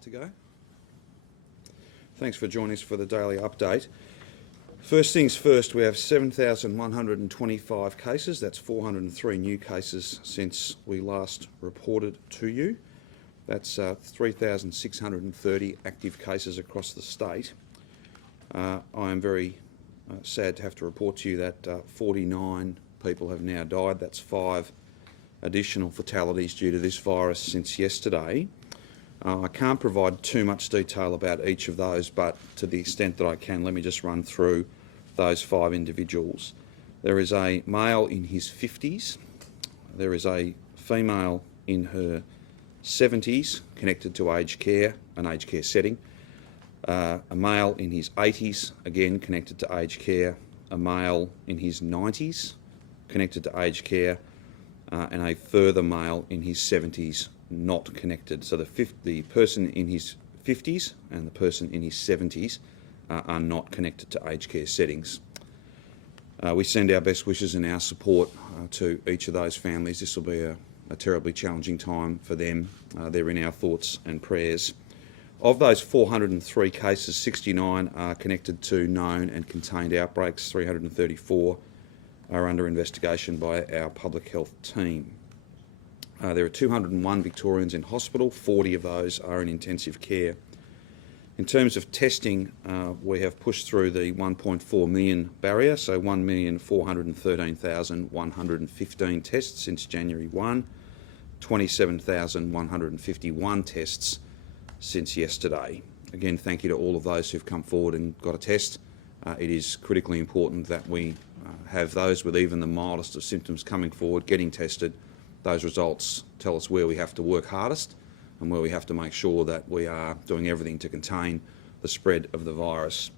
like to go? Thanks for joining us for the daily update. First things first, we have 7,125 cases. That's 403 new cases since we last reported to you. That's 3,630 active cases across the state. I am very sad to have to report to you that 49 people have now died. That's 5 additional fatalities due to this virus since yesterday. I can't provide too much detail about each of those, but to the extent that I can, let me just run through those 5 individuals. There is a male in his 50s. There is a female in her 70s connected to aged care, an aged care setting. A male in his 80s, again connected to aged care. A male in his 90s connected to aged care. And a further male in his 70s not connected. So the person in his 50s and the person in his 70s are not connected to aged care settings. We send our best wishes and our support to each of those families. This will be a terribly challenging time for them. They're in our thoughts and prayers. Of those 403 cases, 69 are connected to known and contained outbreaks. 334 are under investigation by our public health team. There are 201 Victorians in hospital. 40 of those are in intensive care. In terms of testing, we have pushed through the 1.4 million barrier, so 1,413,115 tests since January 1, 27,151 tests since yesterday. Again, thank you to all of those who've come forward and got a test. It is critically important that we have those with even the mildest of symptoms coming forward, getting tested. Those results tell us where we have to work hardest and where we have to make sure that we are doing everything to contain the spread of the virus.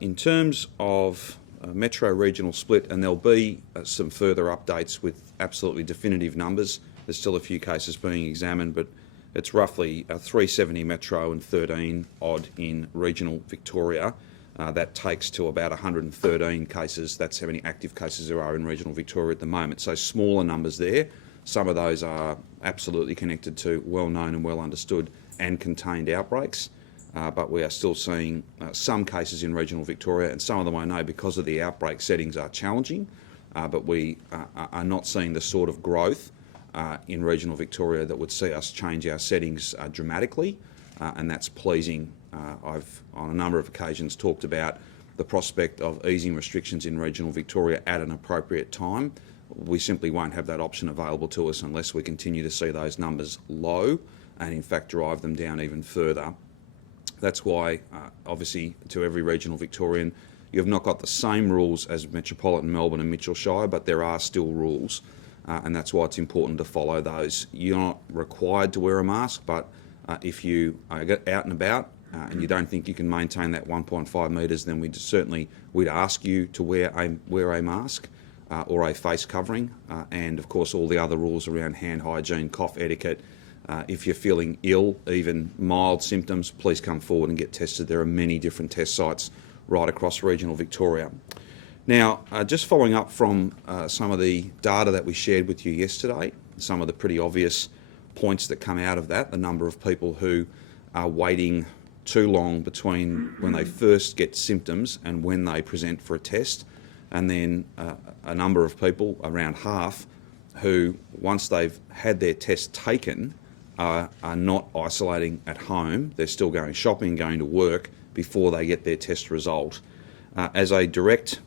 In terms of metro regional split, and there'll be some further updates with absolutely definitive numbers. There's still a few cases being examined, but it's roughly 370 metro and 13 odd in regional Victoria. That takes to about 113 cases. That's how many active cases there are in regional Victoria at the moment. So smaller numbers there. Some of those are absolutely connected to well-known and well-understood and contained outbreaks. But we are still seeing some cases in regional Victoria, and some of them I know because of the outbreak settings are challenging. But we are not seeing the sort of growth in regional Victoria that would see us change our settings dramatically, and that's pleasing. I've on a number of occasions talked about the prospect of easing restrictions in regional Victoria at an appropriate time. We simply won't have that option available to us unless we continue to see those numbers low and in fact drive them down even further. That's why, obviously, to every regional Victorian, you've not got the same rules as Metropolitan Melbourne and Mitchell Shire, but there are still rules, and that's why it's important to follow those. You're not required to wear a mask, but if you are out and about and you don't think you can maintain that 1.5 metres, then we'd ask you to wear a mask or a face covering, and of course all the other rules around hand hygiene, cough etiquette. If you're feeling ill, even mild symptoms, please come forward and get tested. There are many different test sites right across regional Victoria. Now, just following up from some of the data that we shared with you yesterday, some of the pretty obvious points that come out of that, the number of people who are waiting too long between when they first get symptoms and when they present for a test, and then a number of people, around half, who once they've had their test taken are not isolating at home. They're still going shopping, going to work before they get their test result. As a direct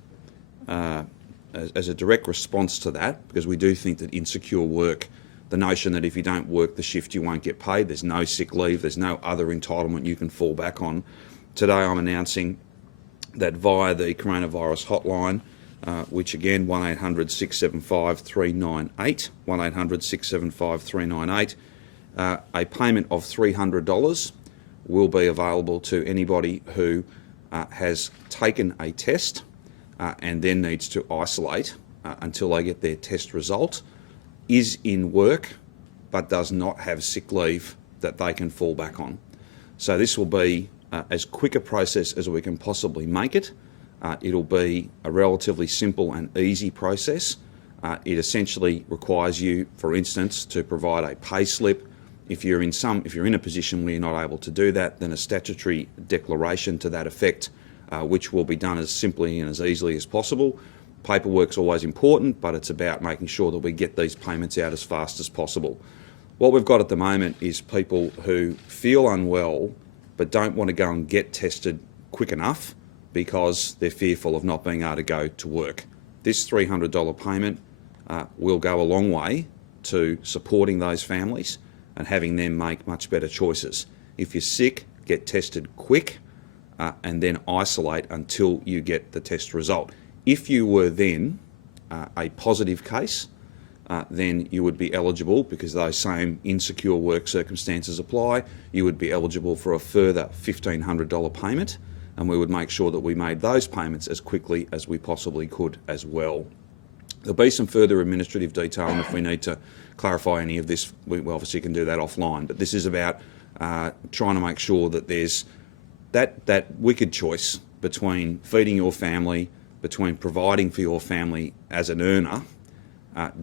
response to that, because we do think that insecure work, the notion that if you don't work the shift you won't get paid, there's no sick leave, there's no other entitlement you can fall back on. Today I'm announcing that via the coronavirus hotline, which again 1800 675 398, 1800 675 398, a payment of $300 will be available to anybody who has taken a test and then needs to isolate until they get their test result, is in work but does not have sick leave that they can fall back on. So this will be as quick a process as we can possibly make it. It'll be a relatively simple and easy process. It essentially requires you, for instance, to provide a pay slip. If you're in a position where you're not able to do that, then a statutory declaration to that effect, which will be done as simply and as easily as possible. Paperwork's always important, but it's about making sure that we get these payments out as fast as possible. What we've got at the moment is people who feel unwell but don't want to go and get tested quick enough because they're fearful of not being able to go to work. This $300 payment will go a long way to supporting those families and having them make much better choices. If you're sick, get tested quick and then isolate until you get the test result. If you were then a positive case, then you would be eligible, because those same insecure work circumstances apply, you would be eligible for a further $1,500 payment, and we would make sure that we made those payments as quickly as we possibly could as well. There'll be some further administrative detail, and if we need to clarify any of this, we obviously can do that offline. But this is about trying to make sure that there's that wicked choice between feeding your family, between providing for your family as an earner,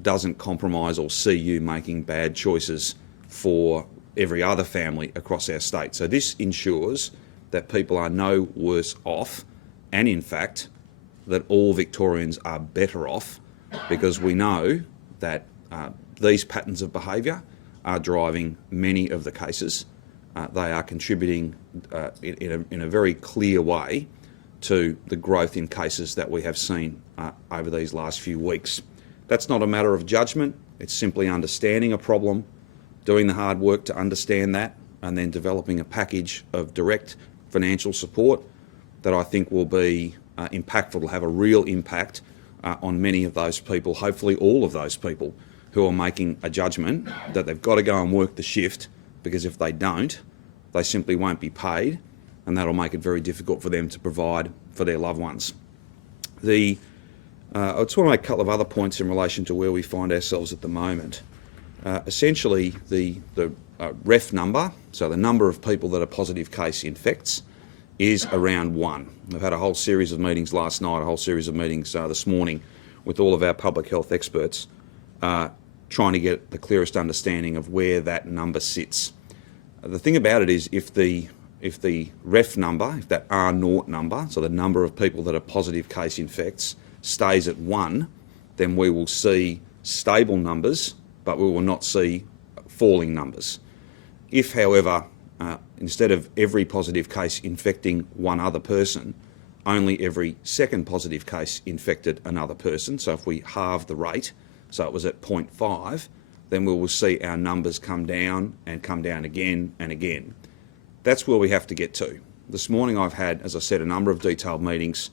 doesn't compromise or see you making bad choices for every other family across our state. So this ensures that people are no worse off, and in fact, that all Victorians are better off, because we know that these patterns of behaviour are driving many of the cases. They are contributing in a very clear way to the growth in cases that we have seen over these last few weeks. That's not a matter of judgment, it's simply understanding a problem, doing the hard work to understand that, and then developing a package of direct financial support that I think will be impactful, will have a real impact on many of those people, hopefully all of those people who are making a judgment that they've got to go and work the shift, because if they don't, they simply won't be paid, and that'll make it very difficult for them to provide for their loved ones. I just want to make a couple of other points in relation to where we find ourselves at the moment. Essentially, the ref number, so the number of people that a positive case infects, is around 1. I've had a whole series of meetings last night, a whole series of meetings this morning with all of our public health experts, trying to get the clearest understanding of where that number sits. The thing about it is, if the ref number, if that R0 number, so the number of people that a positive case infects, stays at 1, then we will see stable numbers, but we will not see falling numbers. If, however, instead of every positive case infecting one other person, only every second positive case infected another person, so if we halve the rate, so it was at 0.5, then we will see our numbers come down and come down again and again. That's where we have to get to. This morning I've had, as I said, a number of detailed meetings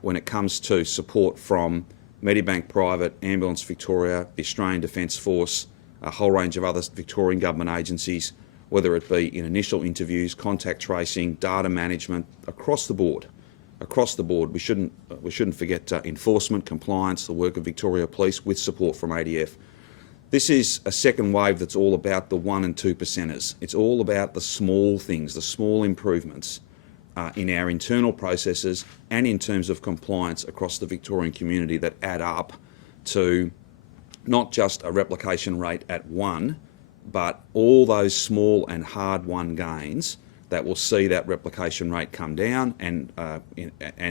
when it comes to support from Medibank Private, Ambulance Victoria, the Australian Defence Force, a whole range of other Victorian government agencies, whether it be in initial interviews, contact tracing, data management, across the board. Across the board, we shouldn't forget enforcement, compliance, the work of Victoria Police with support from ADF. This is a second wave that's all about the 1 and 2 percenters. It's all about the small things, the small improvements in our internal processes and in terms of compliance across the Victorian community that add up to not just a replication rate at 1, but all those small and hard-won gains that will see that replication rate come down and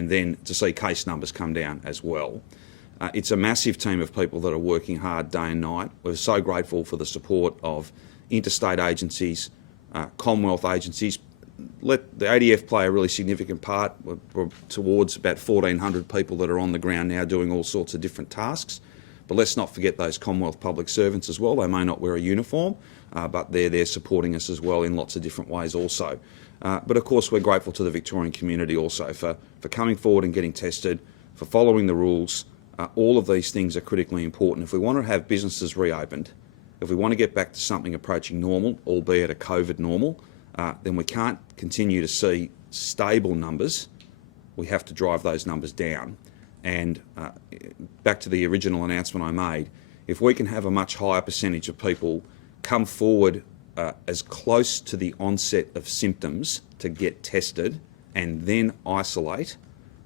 then to see case numbers come down as well. It's a massive team of people that are working hard day and night. We're so grateful for the support of interstate agencies, Commonwealth agencies. Let the ADF play a really significant part. We're towards about 1,400 people that are on the ground now doing all sorts of different tasks. But let's not forget those Commonwealth public servants as well. They may not wear a uniform, but they're there supporting us as well in lots of different ways also. But of course, we're grateful to the Victorian community also for coming forward and getting tested, for following the rules. All of these things are critically important. If we want to have businesses reopened, if we want to get back to something approaching normal, albeit a COVID normal, then we can't continue to see stable numbers. We have to drive those numbers down. And back to the original announcement I made, if we can have a much higher percentage of people come forward as close to the onset of symptoms to get tested and then isolate,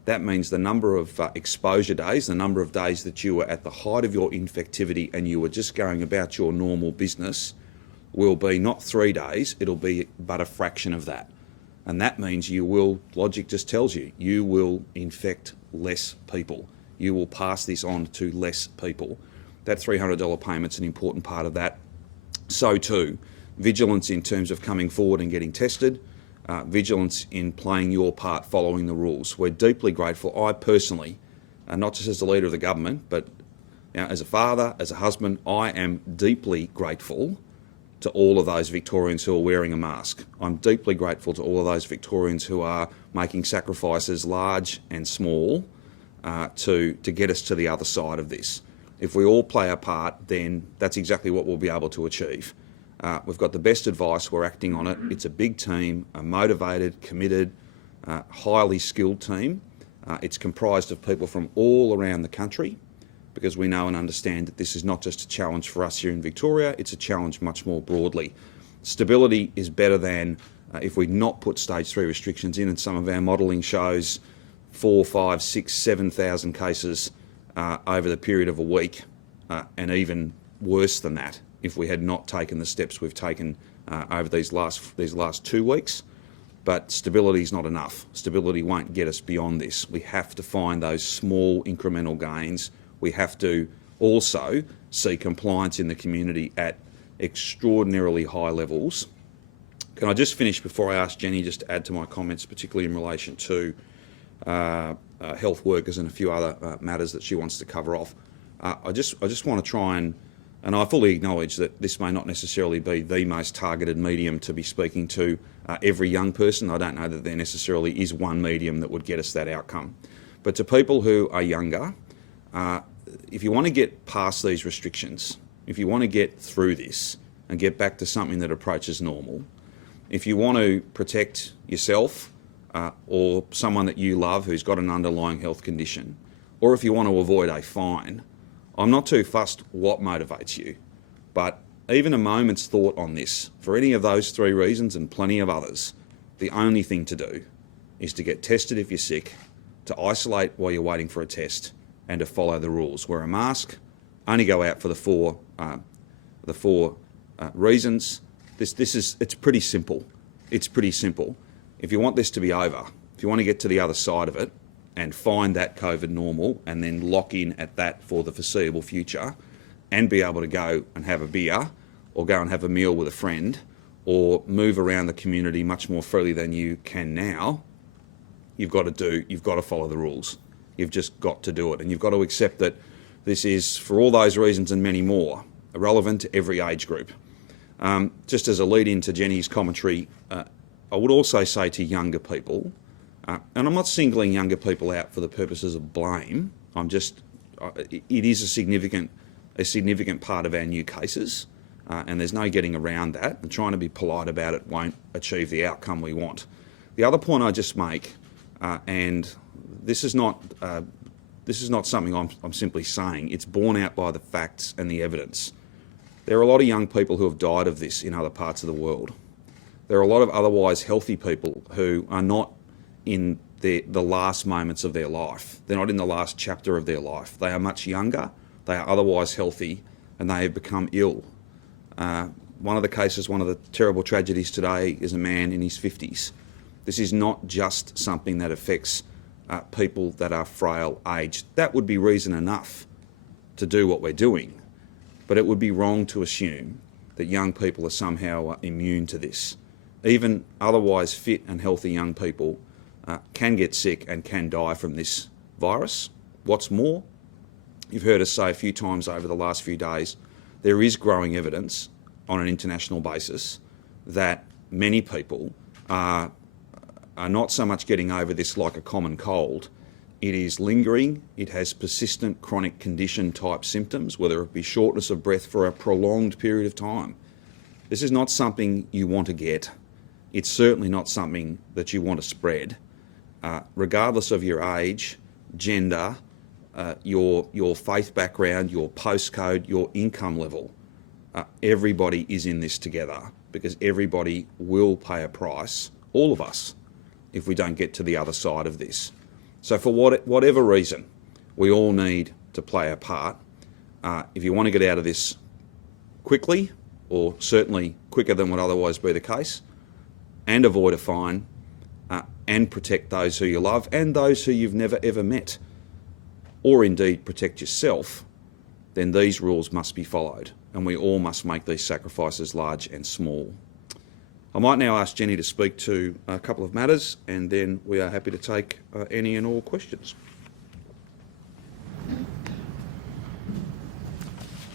that means the number of exposure days, the number of days that you were at the height of your infectivity and you were just going about your normal business, will be not 3 days, it'll be but a fraction of that. And that means you will, logic just tells you, you will infect less people. You will pass this on to less people. That $300 payment's an important part of that. So too, vigilance in terms of coming forward and getting tested, vigilance in playing your part, following the rules. We're deeply grateful. I personally, not just as the leader of the government, but as a father, as a husband, I am deeply grateful to all of those Victorians who are wearing a mask. I'm deeply grateful to all of those Victorians who are making sacrifices, large and small, to get us to the other side of this. If we all play our part, then that's exactly what we'll be able to achieve. We've got the best advice, we're acting on it. It's a big team, a motivated, committed, highly skilled team. It's comprised of people from all around the country, because we know and understand that this is not just a challenge for us here in Victoria, it's a challenge much more broadly. Stability is better than if we'd not put stage 3 restrictions in, and some of our modelling shows 4, 5, 6, 7,000 cases over the period of a week, and even worse than that if we had not taken the steps we've taken over these last 2 weeks. But stability is not enough. Stability won't get us beyond this. We have to find those small incremental gains. We have to also see compliance in the community at extraordinarily high levels. Can I just finish before I ask Jenny just to add to my comments, particularly in relation to health workers and a few other matters that she wants to cover off. I just want to try and I fully acknowledge that this may not necessarily be the most targeted medium to be speaking to every young person. I don't know that there necessarily is one medium that would get us that outcome. But to people who are younger, if you want to get past these restrictions, if you want to get through this and get back to something that approaches normal, if you want to protect yourself or someone that you love who's got an underlying health condition, or if you want to avoid a fine, I'm not too fussed what motivates you, but even a moment's thought on this, for any of those 3 reasons and plenty of others, the only thing to do is to get tested if you're sick, to isolate while you're waiting for a test, and to follow the rules. Wear a mask, only go out for the four reasons. It's pretty simple. It's pretty simple. If you want this to be over, if you want to get to the other side of it and find that COVID normal and then lock in at that for the foreseeable future and be able to go and have a beer or go and have a meal with a friend or move around the community much more freely than you can now, you've got to follow the rules. You've just got to do it, and you've got to accept that this is, for all those reasons and many more, relevant to every age group. Just as a lead into Jenny's commentary, I would also say to younger people, and I'm not singling younger people out for the purposes of blame, it is a significant part of our new cases, and there's no getting around that, and trying to be polite about it won't achieve the outcome we want. The other point I just make, and this is not something I'm simply saying, it's borne out by the facts and the evidence. There are a lot of young people who have died of this in other parts of the world. There are a lot of otherwise healthy people who are not in the last moments of their life. They're not in the last chapter of their life. They are much younger, they are otherwise healthy, and they have become ill. One of the terrible tragedies today is a man in his 50s. This is not just something that affects people that are frail aged. That would be reason enough to do what we're doing, but it would be wrong to assume that young people are somehow immune to this. Even otherwise fit and healthy young people can get sick and can die from this virus. What's more, you've heard us say a few times over the last few days, there is growing evidence on an international basis that many people are not so much getting over this like a common cold. It is lingering, it has persistent chronic condition type symptoms, whether it be shortness of breath for a prolonged period of time. This is not something you want to get. It's certainly not something that you want to spread. Regardless of your age, gender, your faith background, your postcode, your income level, everybody is in this together, because everybody will pay a price, all of us, if we don't get to the other side of this. So for whatever reason, we all need to play our part. If you want to get out of this quickly, or certainly quicker than would otherwise be the case, and avoid a fine, and protect those who you love and those who you've never ever met, or indeed protect yourself, then these rules must be followed, and we all must make these sacrifices, large and small. I might now ask Jenny to speak to a couple of matters, and then we are happy to take any and all questions.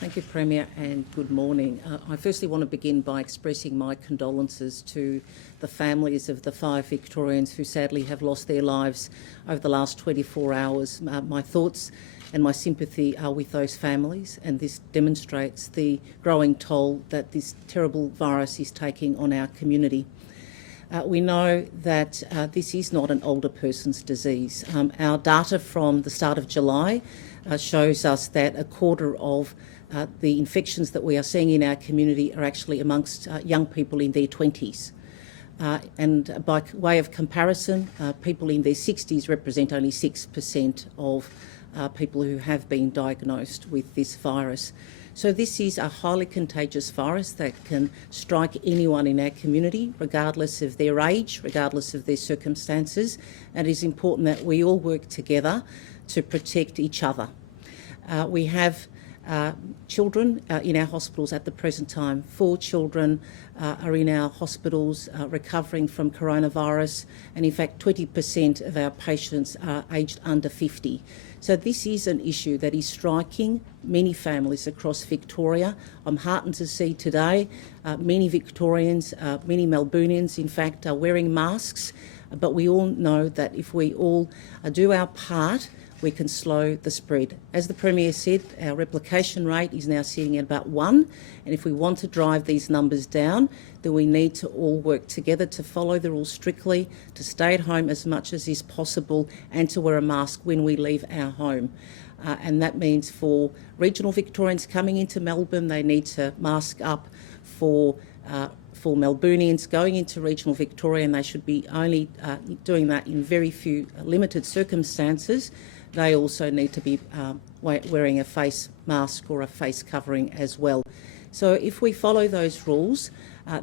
Thank you, Premier, and good morning. I firstly want to begin by expressing my condolences to the families of the 5 Victorians who sadly have lost their lives over the last 24 hours. My thoughts and my sympathy are with those families, and this demonstrates the growing toll that this terrible virus is taking on our community. We know that this is not an older person's disease. Our data from the start of July shows us that a quarter of the infections that we are seeing in our community are actually amongst young people in their 20s. And by way of comparison, people in their 60s represent only 6% of people who have been diagnosed with this virus. So this is a highly contagious virus that can strike anyone in our community, regardless of their age, regardless of their circumstances, and it is important that we all work together to protect each other. We have children in our hospitals at the present time. 4 children are in our hospitals recovering from coronavirus, and in fact 20% of our patients are aged under 50. So this is an issue that is striking many families across Victoria. I'm heartened to see today many Victorians, many Melburnians in fact are wearing masks, but we all know that if we all do our part, we can slow the spread. As the Premier said, our replication rate is now sitting at about 1, and if we want to drive these numbers down, then we need to all work together to follow the rules strictly, to stay at home as much as is possible, and to wear a mask when we leave our home. And that means for regional Victorians coming into Melbourne, they need to mask up. For Melburnians going into regional Victoria, and they should be only doing that in very few limited circumstances, they also need to be wearing a face mask or a face covering as well. So if we follow those rules,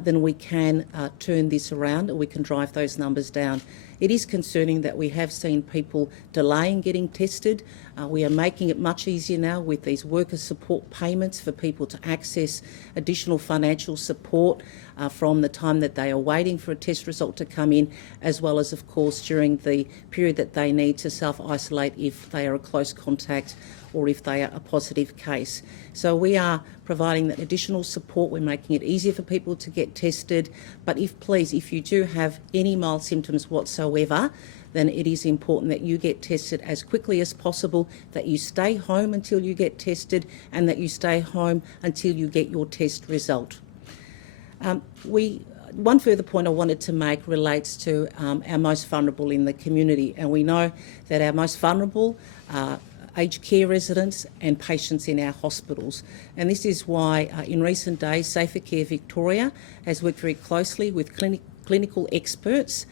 then we can turn this around and we can drive those numbers down. It is concerning that we have seen people delaying getting tested. We are making it much easier now with these worker support payments for people to access additional financial support from the time that they are waiting for a test result to come in, as well as, of course, during the period that they need to self-isolate if they are a close contact or if they are a positive case. So we are providing that additional support. We're making it easier for people to get tested. But if you do have any mild symptoms whatsoever, then it is important that you get tested as quickly as possible, that you stay home until you get tested, and that you stay home until you get your test result. One further point I wanted to make relates to our most vulnerable in the community, and we know that our most vulnerable are aged care residents and patients in our hospitals. And this is why in recent days Safer Care Victoria has worked very closely with clinical experts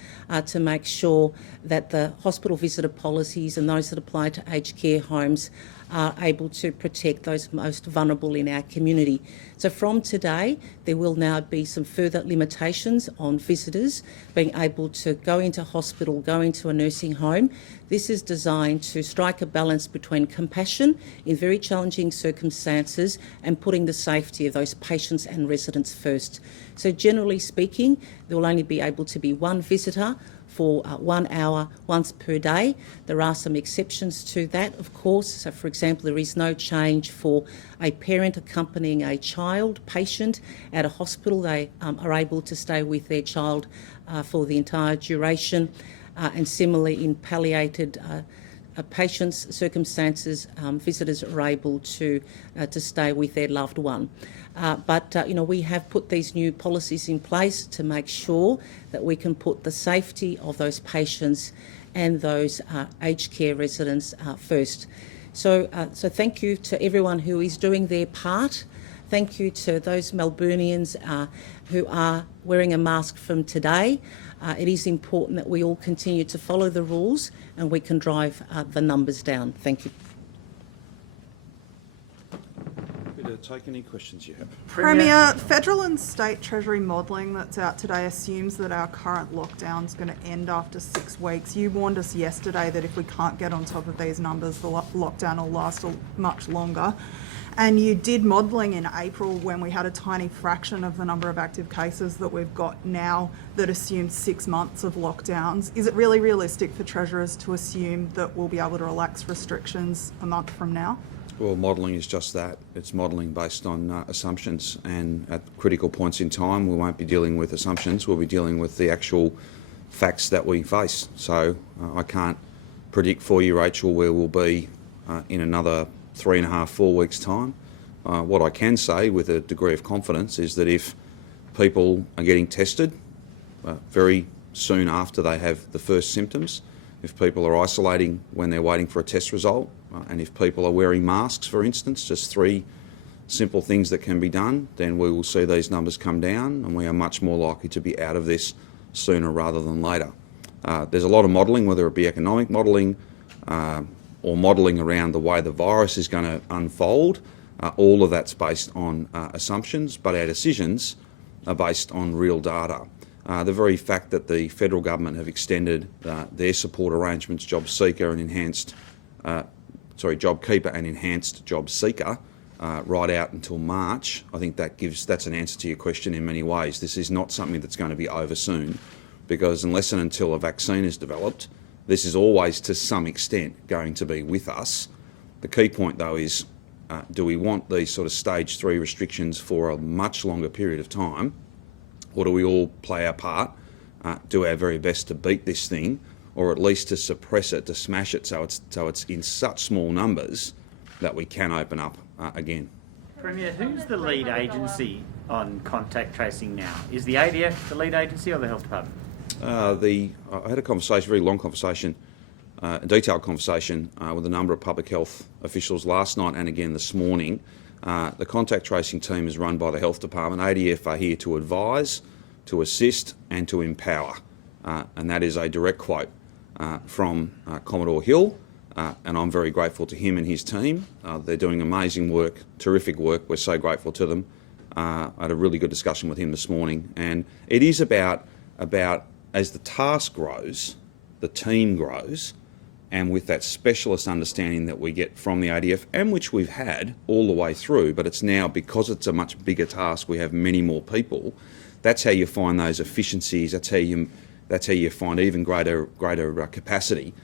to make sure that the hospital visitor policies and those that apply to aged care homes are able to protect those most vulnerable in our community. So from today, there will now be some further limitations on visitors being able to go into hospital, go into a nursing home. This is designed to strike a balance between compassion in very challenging circumstances and putting the safety of those patients and residents first. So generally speaking, there will only be able to be 1 visitor for 1 hour once per day. There are some exceptions to that, of course. So, for example, there is no change for a parent accompanying a child patient at a hospital. They are able to stay with their child for the entire duration. And similarly, in palliated patients' circumstances, visitors are able to stay with their loved one. But we have put these new policies in place to make sure that we can put the safety of those patients and those aged care residents first. So thank you to everyone who is doing their part. Thank you to those Melburnians who are wearing a mask from today. It is important that we all continue to follow the rules and we can drive the numbers down. Thank you. take any questions you have. Premier, federal and state treasury modelling that's out today assumes that our current lockdown's going to end after 6 weeks. You warned us yesterday that if we can't get on top of these numbers, the lockdown will last much longer. And you did modelling in April when we had a tiny fraction of the number of active cases that we've got now that assumed 6 months of lockdowns. Is it really realistic for treasurers to assume that we'll be able to relax restrictions a month from now? Well, modelling is just that. It's modelling based on assumptions, and at critical points in time we won't be dealing with assumptions, we'll be dealing with the actual facts that we face. So I can't predict for you, Rachel, where we'll be in another 3.5, 4 weeks' time. What I can say with a degree of confidence is that if people are getting tested very soon after they have the first symptoms, if people are isolating when they're waiting for a test result, and if people are wearing masks, for instance, just 3 simple things that can be done, then we will see these numbers come down and we are much more likely to be out of this sooner rather than later. There's a lot of modelling, whether it be economic modelling, or modelling around the way the virus is going to unfold. All of that's based on assumptions, but our decisions are based on real data. The very fact that the federal government have extended their support arrangements, JobKeeper and enhanced Job Seeker, right out until March, I think that's an answer to your question in many ways. This is not something that's going to be over soon, because unless and until a vaccine is developed, this is always to some extent going to be with us. The key point though is, do we want these sort of stage 3 restrictions for a much longer period of time, or do we all play our part, do our very best to beat this thing, or at least to suppress it, to smash it so it's in such small numbers that we can open up again? Premier, who's the lead agency on contact tracing now? Is the ADF the lead agency or the Health Department? I had a conversation, very long conversation, a detailed conversation with a number of public health officials last night and again this morning. The contact tracing team is run by the Health Department. ADF are here to advise, to assist and to empower. And that is a direct quote from Commodore Hill, and I'm very grateful to him and his team. They're doing amazing work, terrific work. We're so grateful to them. I had a really good discussion with him this morning, and it is about as the task grows, the team grows, and with that specialist understanding that we get from the ADF, and which we've had all the way through, but it's now, because it's a much bigger task, we have many more people. That's how you find those efficiencies. That's how you find even greater capacity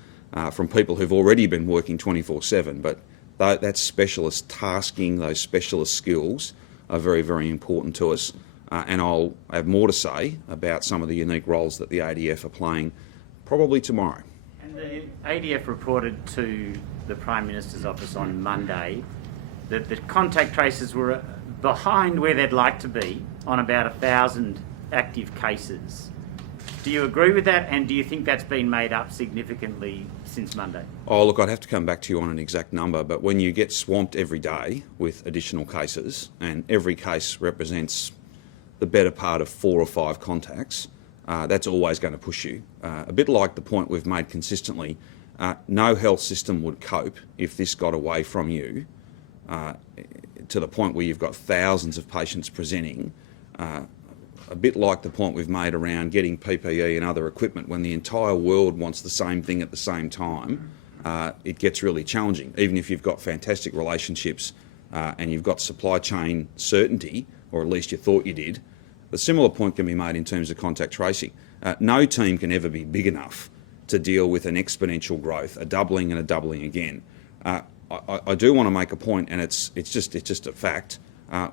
from people who've already been working 24/7. But that specialist tasking, those specialist skills are very, very important to us. And I'll have more to say about some of the unique roles that the ADF are playing probably tomorrow. And the ADF reported to the Prime Minister's office on Monday that the contact tracers were behind where they'd like to be on about 1,000 active cases. Do you agree with that, and do you think that's been made up significantly since Monday? Oh, look, I'd have to come back to you on an exact number, but when you get swamped every day with additional cases, and every case represents the better part of 4 or 5 contacts, that's always going to push you. A bit like the point we've made consistently, no health system would cope if this got away from you to the point where you've got thousands of patients presenting. A bit like the point we've made around getting PPE and other equipment. When the entire world wants the same thing at the same time, it gets really challenging. Even if you've got fantastic relationships and you've got supply chain certainty, or at least you thought you did, the similar point can be made in terms of contact tracing. No team can ever be big enough to deal with an exponential growth, a doubling and a doubling again. I do want to make a point, and it's just a fact.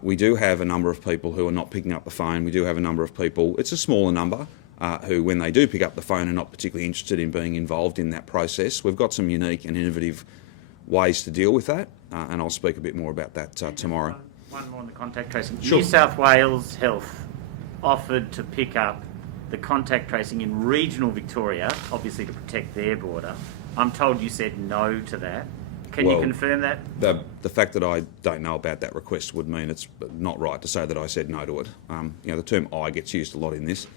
We do have a number of people who are not picking up the phone. We do have a number of people, it's a smaller number, who when they do pick up the phone are not particularly interested in being involved in that process. We've got some unique and innovative ways to deal with that, and I'll speak a bit more about that tomorrow. One more on the contact tracing. Sure. New South Wales Health offered to pick up the contact tracing in regional Victoria, obviously to protect their border. I'm told you said no to that. Can you confirm that? The fact that I don't know about that request would mean it's not right to say that I said no to it. The term "I" gets used a lot in this.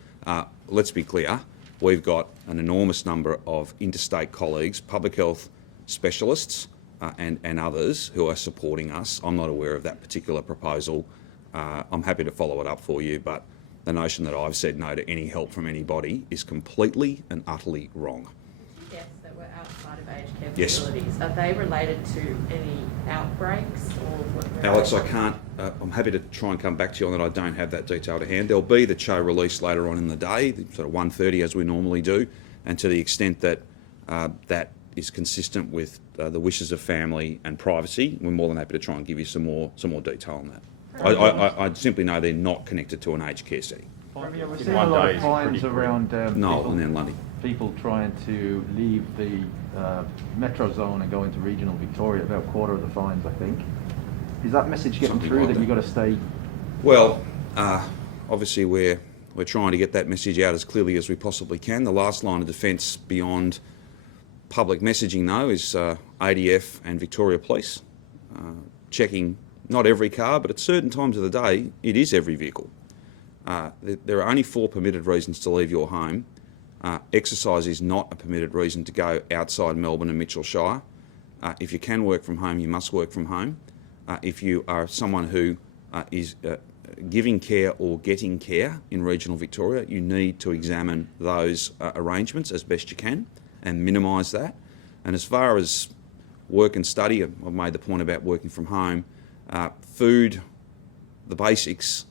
Let's be clear. We've got an enormous number of interstate colleagues, public health specialists, and others who are supporting us. I'm not aware of that particular proposal. I'm happy to follow it up for you, but the notion that I've said no to any help from anybody is completely and utterly wrong. Yes, that were outside of aged care Yes. facilities. Are they related to any outbreaks or what? Alex, I can't. I'm happy to try and come back to you on that. I don't have that detail to hand. There'll be the CHO release later on in the day, sort of 1:30 as we normally do, and to the extent that that is consistent with the wishes of family and privacy, we're more than happy to try and give you some more detail on that. I simply know they're not connected to an aged care setting. Yeah, we're seeing a lot of fines around Noel and then Lundy. people trying to leave the metro zone and go into regional Victoria, about a quarter of the fines, I think. Is that message getting Something through like that that. you've got to stay? Well, obviously we're trying to get that message out as clearly as we possibly can. The last line of defence beyond public messaging, though, is ADF and Victoria Police checking not every car, but at certain times of the day, it is every vehicle. There are only 4 permitted reasons to leave your home. Exercise is not a permitted reason to go outside Melbourne and Mitchell Shire. If you can work from home, you must work from home. If you are someone who is giving care or getting care in regional Victoria, you need to examine those arrangements as best you can and minimise that. And as far as work and study, I've made the point about working from home. Food, the basics,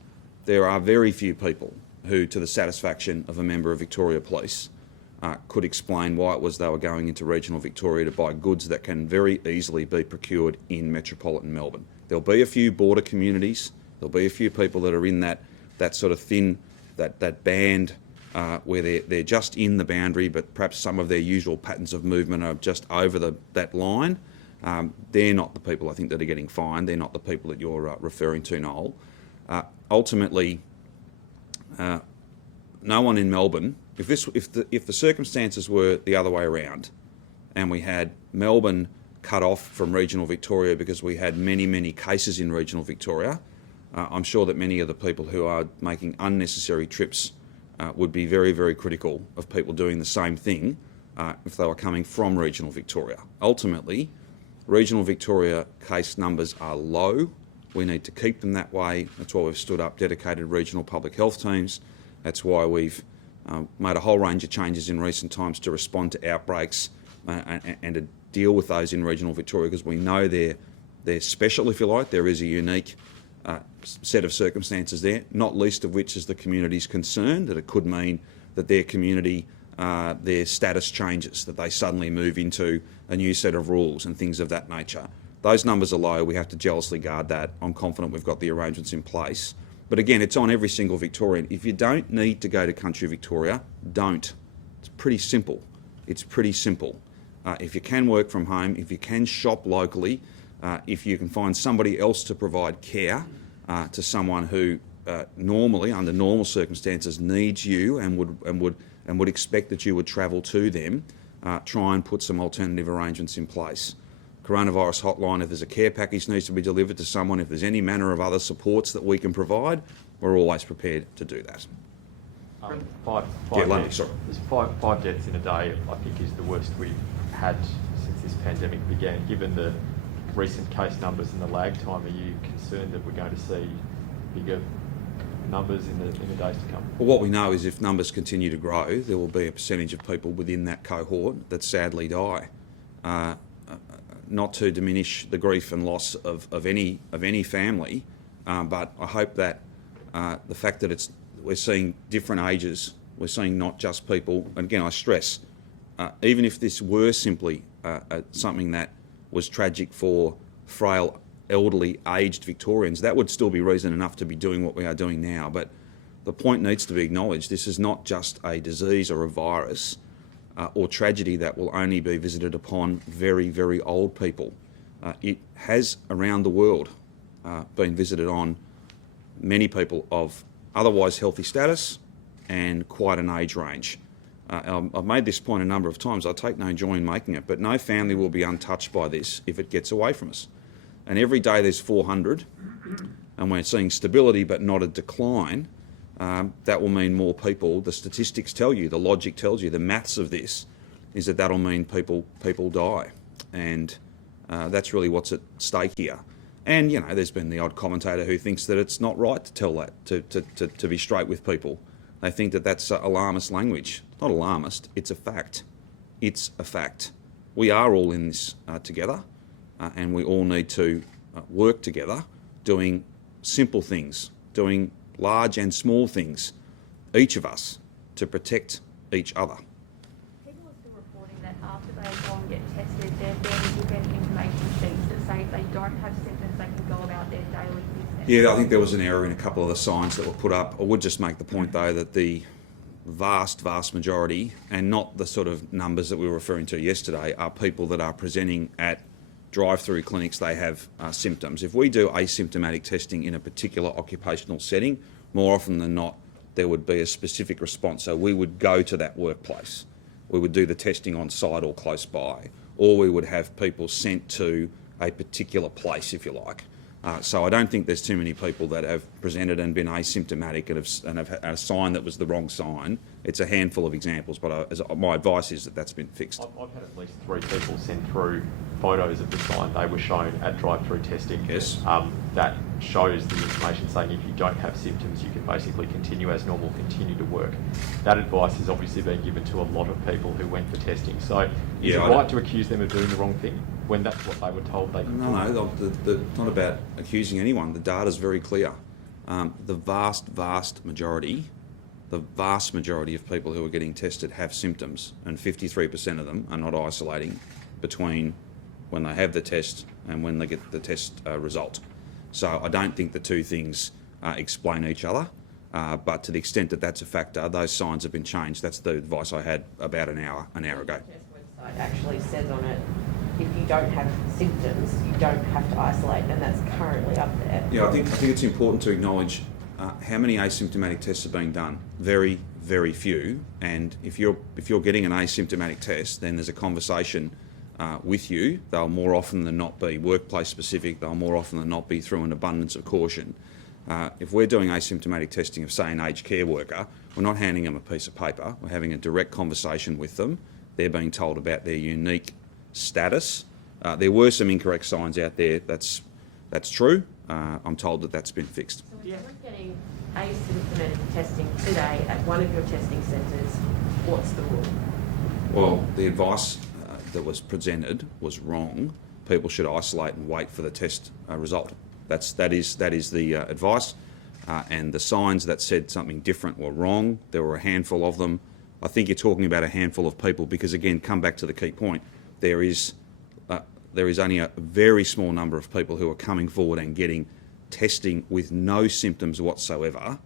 there are very few people who, to the satisfaction of a member of Victoria Police, could explain why it was they were going into regional Victoria to buy goods that can very easily be procured in metropolitan Melbourne. There'll be a few border communities, there'll be a few people that are in that sort of thin, that band where they're just in the boundary, but perhaps some of their usual patterns of movement are just over that line. They're not the people I think that are getting fined. They're not the people that you're referring to, Noel. Ultimately, no one in Melbourne. If the circumstances were the other way around, and we had Melbourne cut off from regional Victoria because we had many cases in regional Victoria, I'm sure that many of the people who are making unnecessary trips would be very critical of people doing the same thing if they were coming from regional Victoria. Ultimately, regional Victoria case numbers are low. We need to keep them that way. That's why we've stood up dedicated regional public health teams. That's why we've made a whole range of changes in recent times to respond to outbreaks and to deal with those in regional Victoria, because we know they're special, if you like. There is a unique set of circumstances there, not least of which is the community's concern that it could mean that their community, their status changes, that they suddenly move into a new set of rules and things of that nature. Those numbers are low. We have to jealously guard that. I'm confident we've got the arrangements in place. But again, it's on every single Victorian. If you don't need to go to country Victoria, don't. It's pretty simple. It's pretty simple. If you can work from home, if you can shop locally, if you can find somebody else to provide care to someone who normally, under normal circumstances, needs you and would expect that you would travel to them, try and put some alternative arrangements in place. Coronavirus hotline, if there's a care package needs to be delivered to someone, if there's any manner of other supports that we can provide, we're always prepared to do that. Five Lundy, deaths. sorry. There's five deaths in a day, I think, is the worst we've had since this pandemic began. Given the recent case numbers and the lag time, are you concerned that we're going to see bigger numbers in the days to come? Well, what we know is if numbers continue to grow, there will be a percentage of people within that cohort that sadly die. Not to diminish the grief and loss of any family, but I hope that the fact that we're seeing different ages, we're seeing not just people, and again I stress, even if this were simply something that was tragic for frail, elderly, aged Victorians, that would still be reason enough to be doing what we are doing now. But the point needs to be acknowledged. This is not just a disease or a virus or tragedy that will only be visited upon very old people. It has around the world been visited on many people of otherwise healthy status and quite an age range. I've made this point a number of times. I take no joy in making it, but no family will be untouched by this if it gets away from us. And every day there's 400, and we're seeing stability but not a decline. That will mean more people. The statistics tell you, the logic tells you, the maths of this is that'll mean people die. And That's really what's at stake here. And, you know, there's been the odd commentator who thinks that it's not right to tell that, to be straight with people. They think that that's alarmist language. It's not alarmist, it's a fact. It's a fact. We are all in this together, and we all need to work together, doing simple things, doing large and small things, each of us, to protect each other. People are still reporting that after they go and get tested, they're then given information sheets that say if they don't have symptoms, they can go about their daily business. Yeah, I think there was an error in a couple of the signs that were put up. I would just make the point, though, that the vast majority, and not the sort of numbers that we were referring to yesterday, are people that are presenting at drive-through clinics. They have symptoms. If we do asymptomatic testing in a particular occupational setting, more often than not, there would be a specific response. So we would go to that workplace. We would do the testing on site or close by, or we would have people sent to a particular place, if you like. So I don't think there's too many people that have presented and been asymptomatic and have had a sign that was the wrong sign. It's a handful of examples, but my advice is that that's been fixed. I've had at least 3 people send through photos of the sign they were shown at drive-through testing. Yes. That shows the information saying if you don't have symptoms, you can basically continue as normal, continue to work. That advice is obviously being given to a lot of people who went for testing. So is it right to accuse them of doing the wrong thing when that's what they were told they could do? No, it's not about accusing anyone. The data's very clear. The vast majority of people who are getting tested have symptoms, and 53% of them are not isolating between when they have the test and when they get the test result. So I don't think the two things explain each other, but to the extent that that's a factor, those signs have been changed. That's the advice I had about an hour ago. The test website actually says on it, if you don't have symptoms, you don't have to isolate, and that's currently up there. Yeah, I think it's important to acknowledge how many asymptomatic tests are being done. Very, very few. And if you're getting an asymptomatic test, then there's a conversation with you. They'll more often than not be workplace specific. They'll more often than not be through an abundance of caution. If we're doing asymptomatic testing of, say, an aged care worker, we're not handing them a piece of paper. We're having a direct conversation with them. They're being told about their unique status. There were some incorrect signs out there. That's true. I'm told that that's been fixed. So if you're getting asymptomatic testing today at one of your testing centres, what's the rule? Well, the advice that was presented was wrong. People should isolate and wait for the test result. That is the advice, and the signs that said something different were wrong. There were a handful of them. I think you're talking about a handful of people because, again, come back to the key point. There is only a very small number of people who are coming forward and getting testing with no symptoms whatsoever.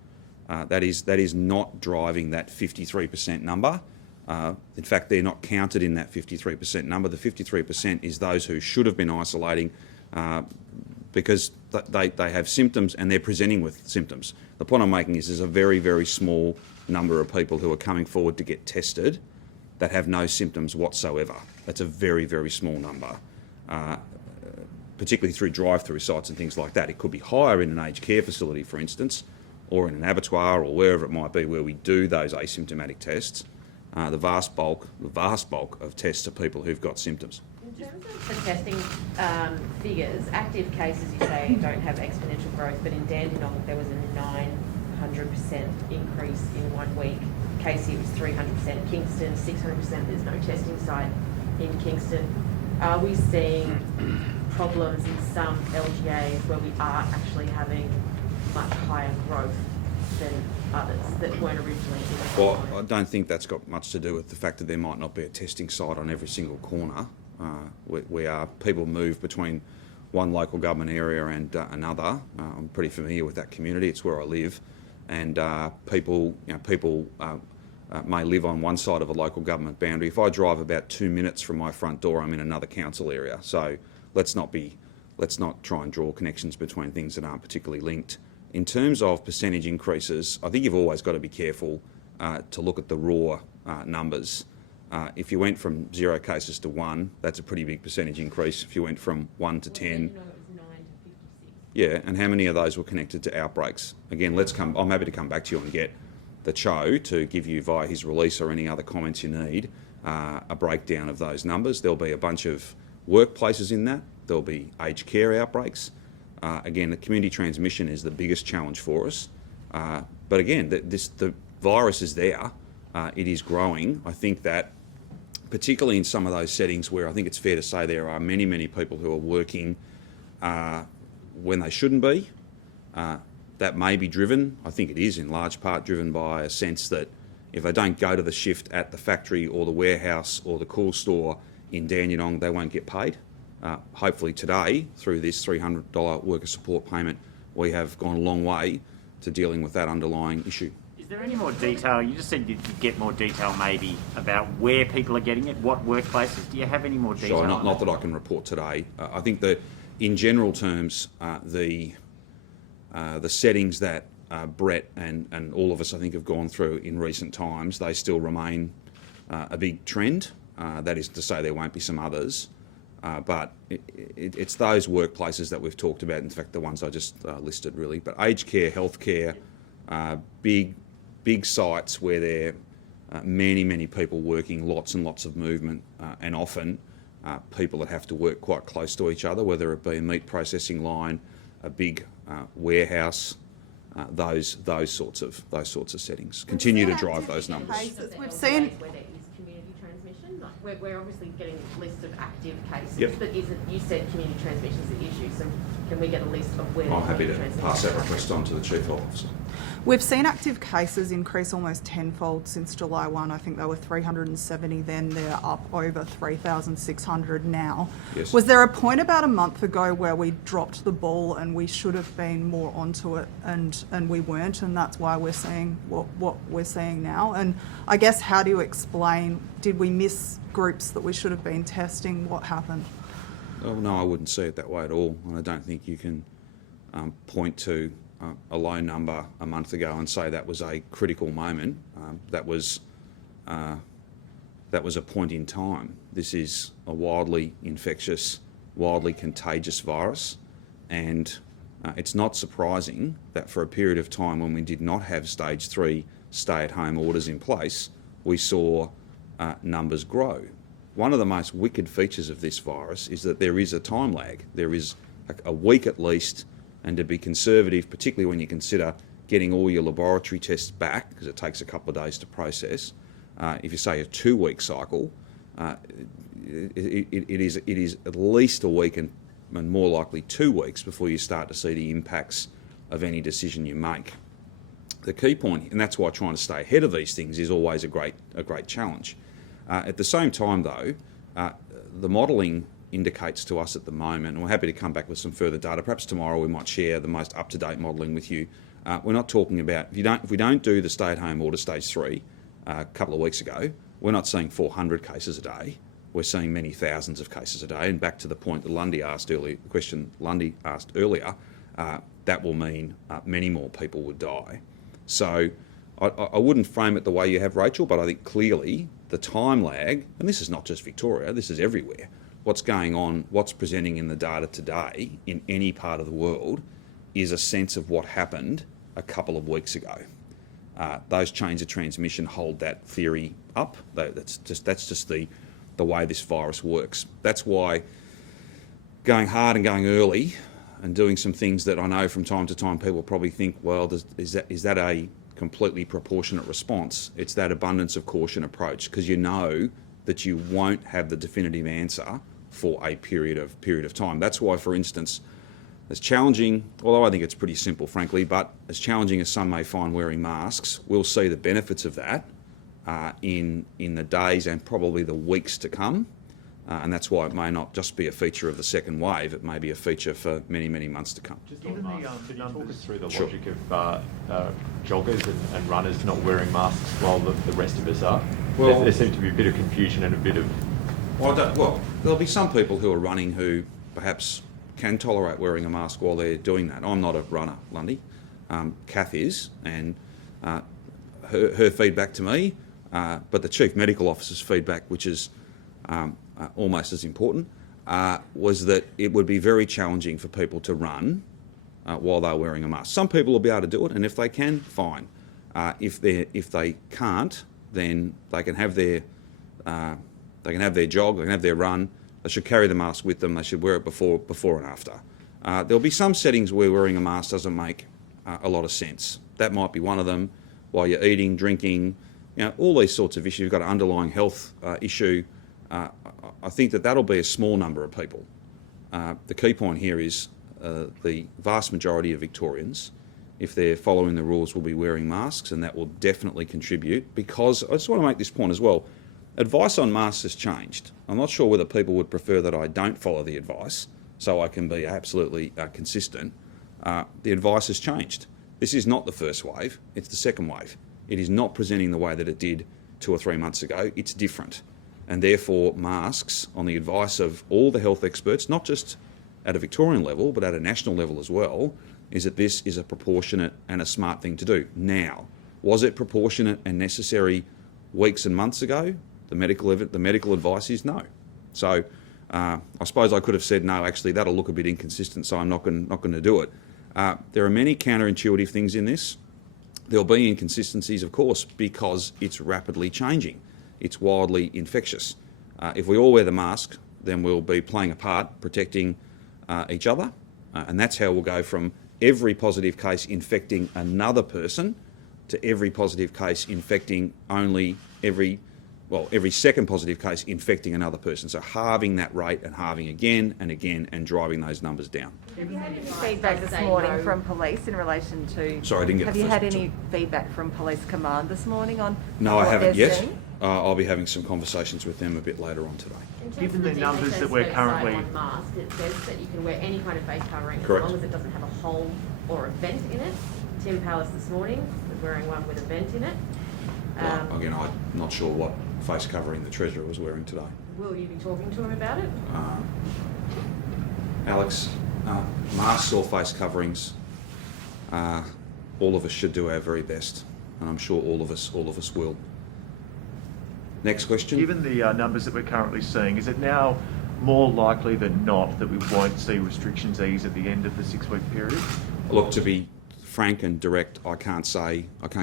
That is not driving that 53% number. In fact, they're not counted in that 53% number. The 53% is those who should have been isolating because they have symptoms and they're presenting with symptoms. The point I'm making is there's a very, very small number of people who are coming forward to get tested that have no symptoms whatsoever. That's a very, very small number, particularly through drive-through sites and things like that. It could be higher in an aged care facility, for instance, or in an abattoir or wherever it might be where we do those asymptomatic tests. The vast bulk of tests are people who've got symptoms. In terms of the testing figures, active cases you say don't have exponential growth, but in Dandenong there was a 900% increase in 1 week. Casey was 300%, Kingston 600%. There's no testing site in Kingston. Are we seeing problems in some LGAs where we are actually having much higher growth than others that weren't originally in the Well, I don't think that's got much to do with the fact that there might not be a testing site on every single corner. People move between one local government area and another. I'm pretty familiar with that community. It's where I live, and people may live on one side of a local government boundary. If I drive about 2 minutes from my front door, I'm in another council area. So let's not try and draw connections between things that aren't particularly linked. In terms of percentage increases, I think you've always got to be careful to look at the raw numbers. If you went from 0 cases to 1, that's a pretty big percentage increase. If you went from 1 to 10, it was 9 to 56. yeah, and how many of those were connected to outbreaks? Again, I'm happy to come back to you and get the Cho to give you via his release or any other comments you need a breakdown of those numbers. There'll be a bunch of workplaces in that. there'll be aged care outbreaks. Again, the community transmission is the biggest challenge for us. But again, the virus is there. It is growing. I think that particularly in some of those settings where I think it's fair to say there are many, many people who are working when they shouldn't be, that may be driven, I think it is in large part driven by a sense that if they don't go to the shift at the factory or the warehouse or the cool store in Dandenong, they won't get paid. Hopefully today, through this $300 worker support payment, we have gone a long way to dealing with that underlying issue. Is there any more detail? You just said you'd get more detail maybe about where people are getting it, what workplaces. Do you have any more detail? Sure, not that I can report today. I think that in general terms, the settings that Brett and all of us, I think, have gone through in recent times, they still remain a big trend. That is to say there won't be some others. But it's those workplaces that we've talked about, in fact, the ones I just listed really. But aged care, healthcare, big sites where there are many people working, lots and lots of movement, and often people that have to work quite close to each other, whether it be a meat processing line, a big warehouse, those sorts of settings continue to drive those numbers. We've seen where there is community transmission. Like we're obviously getting lists of active cases, Yep. but you said community transmission is the issue. So can we get a list of where? I'm happy to community pass that transmission request on to the Chief Health Officer. We've seen active cases increase almost tenfold since July 1. I think they were 370 then. They're up over 3,600 now. Yes. Was there a point about a month ago where we dropped the ball and we should have been more onto it and we weren't, and that's why we're seeing what we're seeing now? And I guess, how do you explain, did we miss groups that we should have been testing? What happened? Oh, no, I wouldn't see it that way at all. And I don't think you can point to a low number a month ago and say that was a critical moment. That was a point in time. This is a wildly infectious, wildly contagious virus, and it's not surprising that for a period of time when we did not have stage 3 stay-at-home orders in place, we saw numbers grow. One of the most wicked features of this virus is that there is a time lag. There is a week at least, and to be conservative, particularly when you consider getting all your laboratory tests back, because it takes a couple of days to process, if you say a 2-week cycle, it is at least a week and more likely 2 weeks before you start to see the impacts of any decision you make. The key point, and that's why trying to stay ahead of these things is always a great challenge. At the same time, though, the modelling indicates to us at the moment, and we're happy to come back with some further data. Perhaps tomorrow we might share the most up-to-date modelling with you. We're not talking about, if we don't do the stay-at-home order stage 3 a couple of weeks ago, we're not seeing 400 cases a day. We're seeing many thousands of cases a day. And back to the point that the question Lundy asked earlier, that will mean many more people would die. So I wouldn't frame it the way you have, Rachel, but I think clearly the time lag, and this is not just Victoria, this is everywhere, what's going on, what's presenting in the data today in any part of the world is a sense of what happened a couple of weeks ago. Those chains of transmission hold that theory up. That's just the way this virus works. That's why going hard and going early and doing some things that I know from time to time people probably think, well, is that a completely proportionate response? It's that abundance of caution approach, because you know that you won't have the definitive answer for a period of time. That's why, for instance, as challenging, although I think it's pretty simple, frankly, but as challenging as some may find wearing masks, we'll see the benefits of that in the days and probably the weeks to come. And that's why it may not just be a feature of the second wave, it may be a feature for many, many months to come. Just given the could you talk us through the Sure. logic of joggers and runners not wearing masks while the rest of us are? Well, there seems to be a bit of confusion and a bit of... Well, there'll be some people who are running who perhaps can tolerate wearing a mask while they're doing that. I'm not a runner, Lundy. Kath is, and her feedback to me, but the Chief Medical Officer's feedback, which is almost as important, was that it would be very challenging for people to run while they're wearing a mask. Some people will be able to do it, and if they can, fine. If they can't, then they can have their jog, they can have their run, They should carry the mask with them. They should wear it before and after. There'll be some settings where wearing a mask doesn't make a lot of sense. That might be one of them. While you're eating, drinking, all these sorts of issues. You've got an underlying health issue. I think that'll be a small number of people. The key point here is the vast majority of Victorians, if they're following the rules, will be wearing masks, and that will definitely contribute. Because I just want to make this point as well. Advice on masks has changed. I'm not sure whether people would prefer that I don't follow the advice so I can be absolutely consistent. The advice has changed. This is not the first wave, it's the second wave. It is not presenting the way that it did 2 or 3 months ago. It's different. And therefore, masks, on the advice of all the health experts, not just at a Victorian level, but at a national level as well, is that this is a proportionate and a smart thing to do. Now, was it proportionate and necessary weeks and months ago? The medical advice is no. So I suppose I could have said, no, actually, that'll look a bit inconsistent, so I'm not going to do it. There are many counterintuitive things in this. There'll be inconsistencies, of course, because it's rapidly changing. It's wildly infectious. If we all wear the mask, then we'll be playing a part, protecting each other, and that's how we'll go from every positive case infecting another person to every positive case infecting every second positive case infecting another person. So halving that rate and halving again and again and driving those numbers down. Have you had any feedback this morning from police in relation to... Sorry, I didn't get Have the you first had one. any feedback from Police Command this morning on No, I what haven't they're yet. seeing? I'll be having some conversations with them a bit later on today. In terms Given of the numbers that we're DHS currently- website on masks, it says that you can wear any kind of face covering Correct. as long as it doesn't have a hole or a vent in it. Tim Powers this morning was wearing one with a vent in it. Well, again, I'm not sure what face covering the Treasurer was wearing today. Will you be talking to him about it? Alex, masks or face coverings, all of us should do our very best, and I'm sure all of us will. Next question. Given the numbers that we're currently seeing, is it now more likely than not that we won't see restrictions ease at the end of the 6-week period? Look, to be frank and direct, I can't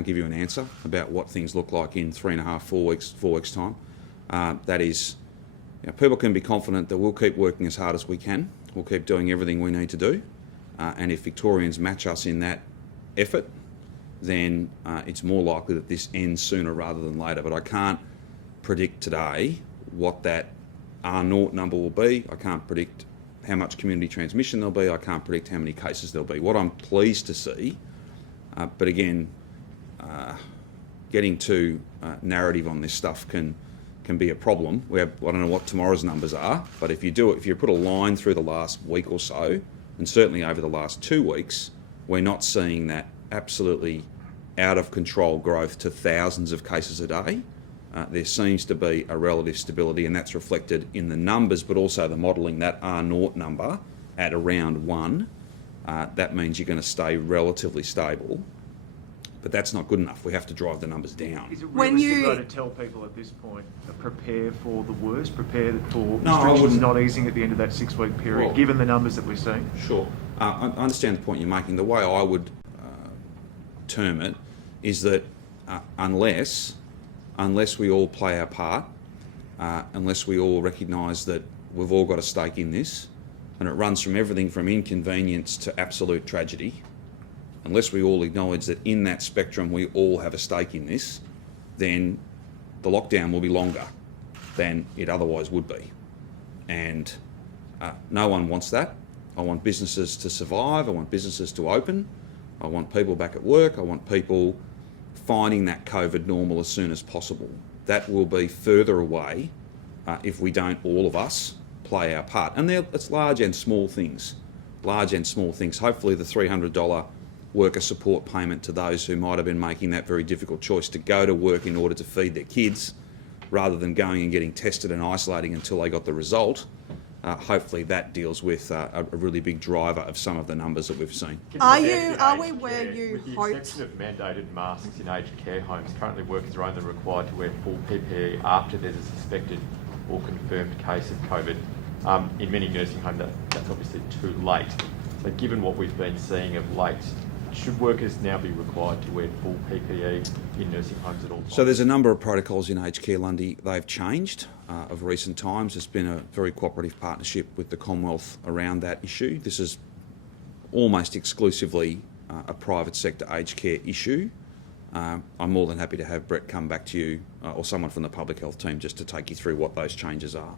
give you an answer about what things look like in 3.5, 4 weeks time. That is, people can be confident that we'll keep working as hard as we can. We'll keep doing everything we need to do. And if Victorians match us in that effort, then it's more likely that this ends sooner rather than later. But I can't predict today what that R0 number will be. I can't predict how much community transmission there'll be. I can't predict how many cases there'll be. What I'm pleased to see, but again, getting too narrative on this stuff can be a problem. I don't know what tomorrow's numbers are, but if you put a line through the last week or so, and certainly over the last 2 weeks, we're not seeing that absolutely out of control growth to thousands of cases a day. There seems to be a relative stability, and that's reflected in the numbers, but also the modelling, that R0 number at around 1. That means you're going to stay relatively stable, but that's not good enough. We have to drive the numbers down. Is it When realistic you- though to tell people at this point, prepare for the worst, prepare for No, I restrictions wouldn't. not easing at the end of that 6-week period, Well- given the numbers that we're seeing? Sure. I understand the point you're making. The way I would term it is that unless we all play our part, unless we all recognise that we've all got a stake in this, and it runs from everything from inconvenience to absolute tragedy, unless we all acknowledge that in that spectrum we all have a stake in this, then the lockdown will be longer than it otherwise would be. And no one wants that. I want businesses to survive. I want businesses to open. I want people back at work. I want people finding that COVID normal as soon as possible. That will be further away if we don't, all of us, play our part. And it's large and small things. Large and small things. Hopefully the $300 worker support payment to those who might have been making that very difficult choice to go to work in order to feed their kids rather than going and getting tested and isolating until they got the result. Hopefully that deals with a really big driver of some of the numbers that we've seen. Are we where you With the hoped? exception of mandated masks in aged care homes, currently workers are only required to wear full PPE after there's a suspected or confirmed case of COVID. In many nursing homes, that's obviously too late. So given what we've been seeing of late, should workers now be required to wear full PPE in nursing homes at all times? So there's a number of protocols in aged care, Lundy. They've changed of recent times. There's been a very cooperative partnership with the Commonwealth around that issue. This is almost exclusively a private sector aged care issue. I'm more than happy to have Brett come back to you or someone from the public health team just to take you through what those changes are.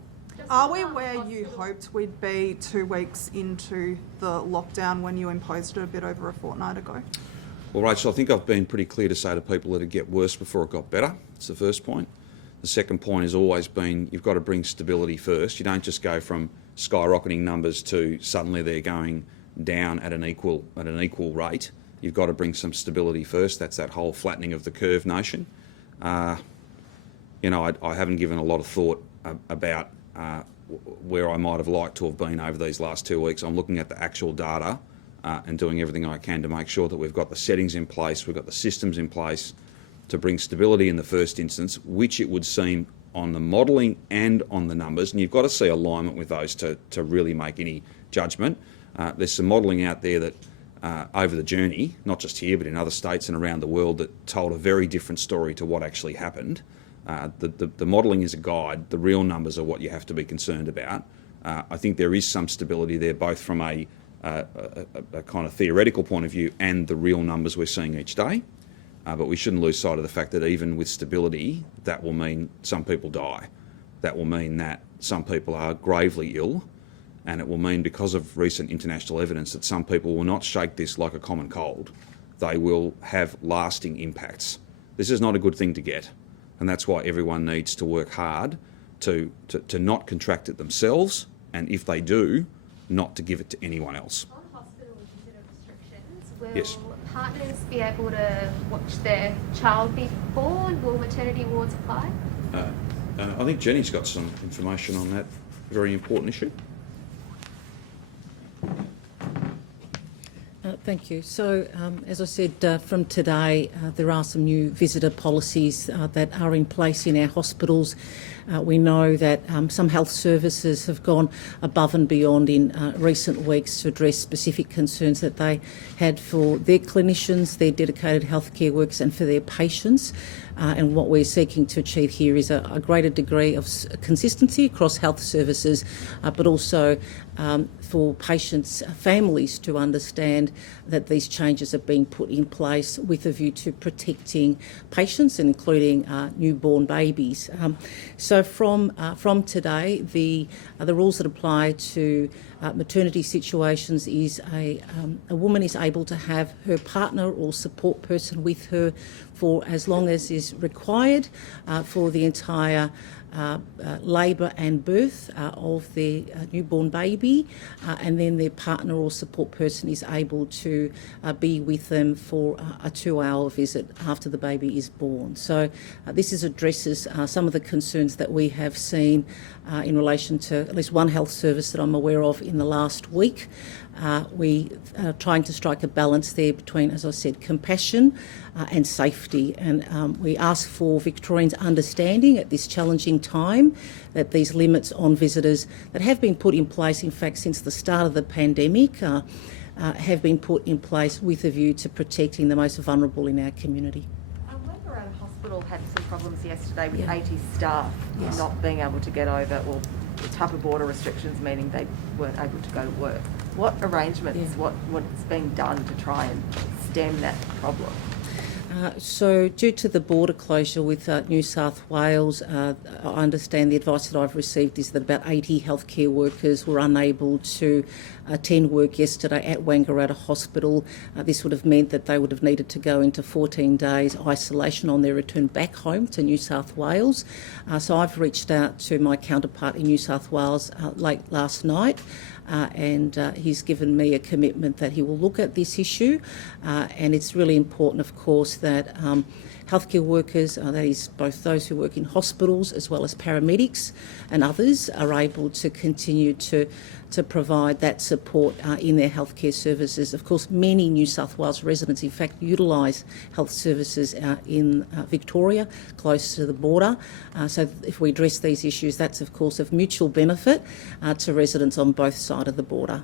Are we where you hoped we'd be 2 weeks into the lockdown when you imposed it a bit over a fortnight ago? Well, Rachel, I think I've been pretty clear to say to people that it'd get worse before it got better. That's the first point. The second point has always been you've got to bring stability first. You don't just go from skyrocketing numbers to suddenly they're going down at an equal rate. You've got to bring some stability first. That's that whole flattening of the curve notion. I haven't given a lot of thought about where I might have liked to have been over these last 2 weeks. I'm looking at the actual data and doing everything I can to make sure that we've got the settings in place, we've got the systems in place to bring stability in the first instance, which it would seem on the modelling and on the numbers, and you've got to see alignment with those to really make any judgment. There's some modelling out there that over the journey, not just here but in other states and around the world, that told a very different story to what actually happened. The modelling is a guide. The real numbers are what you have to be concerned about. I think there is some stability there, both from a kind of theoretical point of view and the real numbers we're seeing each day. But we shouldn't lose sight of the fact that even with stability, that will mean some people die. That will mean that some people are gravely ill, and it will mean, because of recent international evidence, that some people will not shake this like a common cold. They will have lasting impacts. This is not a good thing to get, and that's why everyone needs to work hard to not contract it themselves, and if they do, not to give it to anyone else. On hospital visitor restrictions, will Yes. partners be able to watch their child be born? Will maternity wards apply? I think Jenny's got some information on that very important issue. Thank you. So, as I said, from today, there are some new visitor policies that are in place in our hospitals. We know that some health services have gone above and beyond in recent weeks to address specific concerns that they had for their clinicians, their dedicated healthcare workers and for their patients. And what we're seeking to achieve here is a greater degree of consistency across health services, but also for patients' families to understand that these changes are being put in place with a view to protecting patients, including newborn babies. So from today, the rules that apply to maternity situations is a woman is able to have her partner or support person with her for as long as is required for the entire labour and birth of their newborn baby, and then their partner or support person is able to be with them for a 2-hour visit after the baby is born. So this addresses some of the concerns that we have seen in relation to at least one health service that I'm aware of in the last week. We are trying to strike a balance there between, as I said, compassion and safety. And we ask for Victorians' understanding at this challenging time that these limits on visitors that have been put in place, in fact, since the start of the pandemic, have been put in place with a view to protecting the most vulnerable in our community. Wongarata Hospital had some problems yesterday with Yeah. 80 staff Yes. not being able to get over, or tougher border restrictions, meaning they weren't able to go to work. What arrangements, Yeah. what's being done to try and stem that problem? So due to the border closure with New South Wales, I understand the advice that I've received is that about 80 healthcare workers were unable to attend work yesterday at Wangaratta Hospital. This would have meant that they would have needed to go into 14 days isolation on their return back home to New South Wales. So I've reached out to my counterpart in New South Wales late last night. And he's given me a commitment that he will look at this issue, and it's really important, of course, that healthcare workers, that is both those who work in hospitals as well as paramedics and others, are able to continue to provide that support in their healthcare services. Of course, many New South Wales residents, in fact, utilise health services in Victoria, close to the border. So if we address these issues, that's, of course, of mutual benefit to residents on both sides of the border.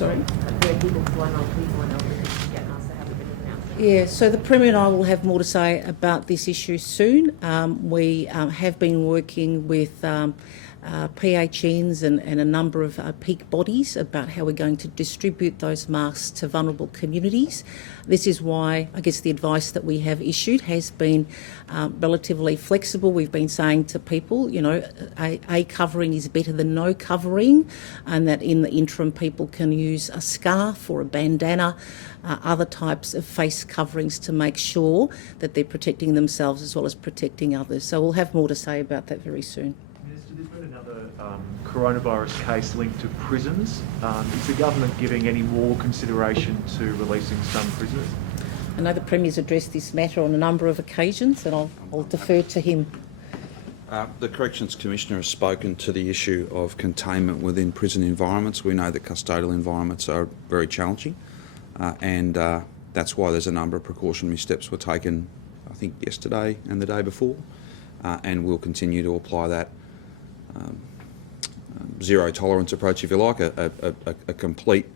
Sorry? Where people, vulnerable people and elderly get asked to have a bit of an announcement. Yeah, so the Premier and I will have more to say about this issue soon. We have been working with PHNs and a number of peak bodies about how we're going to distribute those masks to vulnerable communities. This is why, I guess, the advice that we have issued has been relatively flexible. We've been saying to people, you know, a covering is better than no covering, and that in the interim people can use a scarf or a bandana, other types of face coverings to make sure that they're protecting themselves as well as protecting others. So we'll have more to say about that very soon. Minister, there's been another coronavirus case linked to prisons. Is the government giving any more consideration to releasing some prisoners? I know the Premier's addressed this matter on a number of occasions, and I'll defer to him. The Corrections Commissioner has spoken to the issue of containment within prison environments. We know that custodial environments are very challenging, and that's why there's a number of precautionary steps were taken, I think, yesterday and the day before, and we'll continue to apply that zero tolerance approach, if you like, a complete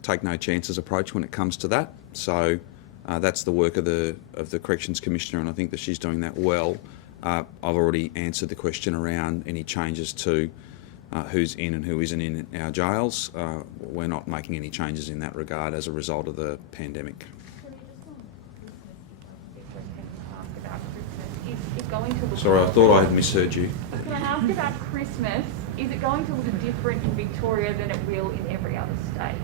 take no chances approach when it comes to that. So that's the work of the Corrections Commissioner, and I think that she's doing that well. I've already answered the question around any changes to who's in and who isn't in our jails. We're not making any changes in that regard as a result of the pandemic. Sorry, I thought I had misheard you. Can I ask about Christmas? Is it going to look different in Victoria than it will in every other state?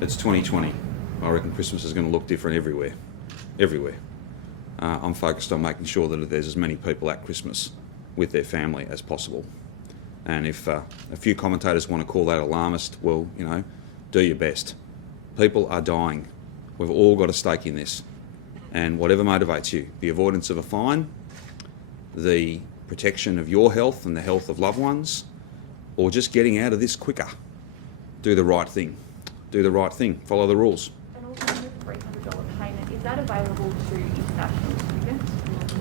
It's 2020. I reckon Christmas is going to look different everywhere. Everywhere. I'm focused on making sure that there's as many people at Christmas with their family as possible. And if a few commentators want to call that alarmist, well, you know, do your best. People are dying. We've all got a stake in this. And whatever motivates you, the avoidance of a fine, the protection of your health and the health of loved ones, or just getting out of this quicker, do the right thing. Do the right thing. Follow the rules. And also the $300 payment, is that available to international students?